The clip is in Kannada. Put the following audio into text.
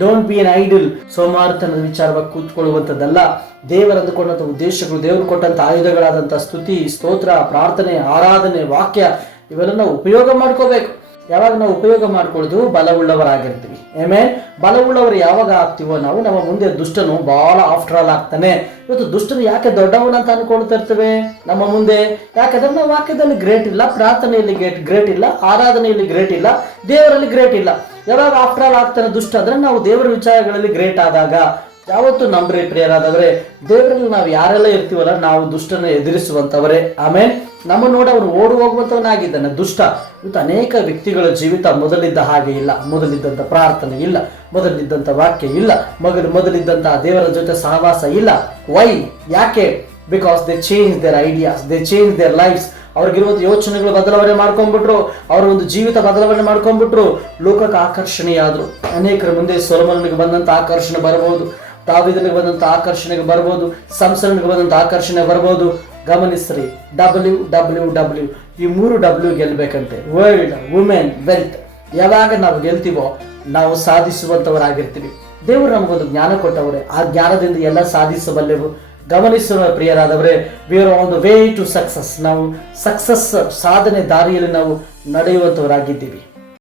Don't be an idle. ಸೋಮಾರಿತನದ ವಿಚಾರವಾಗಿ ಕೂತ್ಕೊಳ್ಳುವಂಥದ್ದಲ್ಲ. ದೇವರು ಅಂದುಕೊಂಡಂಥ ಉದ್ದೇಶಗಳು, ದೇವರು ಕೊಟ್ಟಂಥ ಆಯುಧಗಳಾದಂಥ ಸ್ತುತಿ, ಸ್ತೋತ್ರ, ಪ್ರಾರ್ಥನೆ, ಆರಾಧನೆ, ವಾಕ್ಯ ಇವೆಲ್ಲ ನಾವು ಉಪಯೋಗ ಮಾಡ್ಕೋಬೇಕು. ಯಾವಾಗ ನಾವು ಉಪಯೋಗ ಮಾಡ್ಕೊಳ್ಳೋದು ಬಲವುಳ್ಳವರಾಗಿರ್ತೀವಿ. ಆಮೇಲೆ ಬಲವುಳ್ಳವರು ಯಾವಾಗ ಆಗ್ತೀವೋ ನಾವು, ನಮ್ಮ ಮುಂದೆ ದುಷ್ಟನು ಬಹಳ ಆಫ್ಟರ್ ಆಲ್ ಆಗ್ತಾನೆ. ಇವತ್ತು ದುಷ್ಟನು ಯಾಕೆ ದೊಡ್ಡವನ ಅಂತ ಅನ್ಕೊಳ್ತಾ ಇರ್ತೇವೆ ನಮ್ಮ ಮುಂದೆ? ಯಾಕಂದ್ರೆ ನಾವು ವಾಕ್ಯದಲ್ಲಿ ಗ್ರೇಟ್ ಇಲ್ಲ, ಪ್ರಾರ್ಥನೆಯಲ್ಲಿ ಗ್ರೇಟ್ ಇಲ್ಲ, ಆರಾಧನೆಯಲ್ಲಿ ಗ್ರೇಟ್ ಇಲ್ಲ, ದೇವರಲ್ಲಿ ಗ್ರೇಟ್ ಇಲ್ಲ. ಯಾವಾಗ ಆಫ್ಟರ್ ಆಲ್ ಆಗ್ತಾನೆ ದುಷ್ಟ ಅಂದ್ರೆ ನಾವು ದೇವರ ವಿಚಾರಗಳಲ್ಲಿ ಗ್ರೇಟ್ ಆದಾಗ. ಯಾವತ್ತು ನಂಬ್ರಿ ಪ್ರಿಯರಾದವರೇ, ದೇವರಲ್ಲಿ ನಾವು ಯಾರೆಲ್ಲ ಇರ್ತೀವಲ್ಲ ನಾವು ದುಷ್ಟನ ಎದುರಿಸುವಂತವರೇ. ಆಮೇಲೆ ನಮ್ಮ ನೋಡಿ ಅವನು ಓಡಿ ಹೋಗುವಂತವನಾಗಿದ್ದಾನೆ ದುಷ್ಟ. ಇವತ್ತು ಅನೇಕ ವ್ಯಕ್ತಿಗಳ ಜೀವಿತ ಮೊದಲಿದ್ದ ಹಾಗೆ ಇಲ್ಲ. ಮೊದಲಿದ್ದಂಥ ಪ್ರಾರ್ಥನೆ ಇಲ್ಲ, ಮೊದಲಿದ್ದಂಥ ವಾಕ್ಯ ಇಲ್ಲ, ಮೊದಲಿದ್ದಂಥ ದೇವರ ಜೊತೆ ಸಹವಾಸ ಇಲ್ಲ. ವೈ? ಯಾಕೆ? Because they change their ideas, they change their lifes. ಅವ್ರಿಗಿರುವಂಥ ಯೋಚನೆಗಳು ಬದಲಾವಣೆ ಮಾಡ್ಕೊಂಡ್ಬಿಟ್ರು, ಅವರ ಒಂದು ಜೀವಿತ ಬದಲಾವಣೆ ಮಾಡ್ಕೊಂಡ್ಬಿಟ್ರು, ಲೋಕಕ್ಕೆ ಆಕರ್ಷಣೆಯಾದ್ರು. ಅನೇಕರ ಮುಂದೆ ಸೊಲೊಮೋನನಿಗೆ ಬಂದಂಥ ಆಕರ್ಷಣೆ ಬರಬಹುದು, ದಾವೀದನಿಗೆ ಬಂದಂಥ ಆಕರ್ಷಣೆಗೆ ಬರ್ಬೋದು, ಸಂಸನಿಗೆ ಬಂದಂಥ ಆಕರ್ಷಣೆ ಬರ್ಬೋದು. ಗಮನಿಸ್ರಿ, WWW ಈ 3 W ಗೆಲ್ಬೇಕಂತೆ: ವರ್ಲ್ಡ್, ವುಮೆನ್, ವೆಲ್ತ್. ಯಾವಾಗ ನಾವು ಗೆಲ್ತೀವೋ ನಾವು ಸಾಧಿಸುವಂಥವರಾಗಿರ್ತೀವಿ. ದೇವರು ನಮಗೊಂದು ಜ್ಞಾನ ಕೊಟ್ಟವರೇ, ಆ ಜ್ಞಾನದಿಂದ ಎಲ್ಲ ಸಾಧಿಸಬಲ್ಲೆವು. ಗಮನಿಸುವ ಪ್ರಿಯರಾದವರೇ, we are on the way to success. ನಾವು ಸಕ್ಸಸ್ ಸಾಧನೆ ದಾರಿಯಲ್ಲಿ ನಾವು ನಡೆಯುವಂಥವರಾಗಿದ್ದೀವಿ.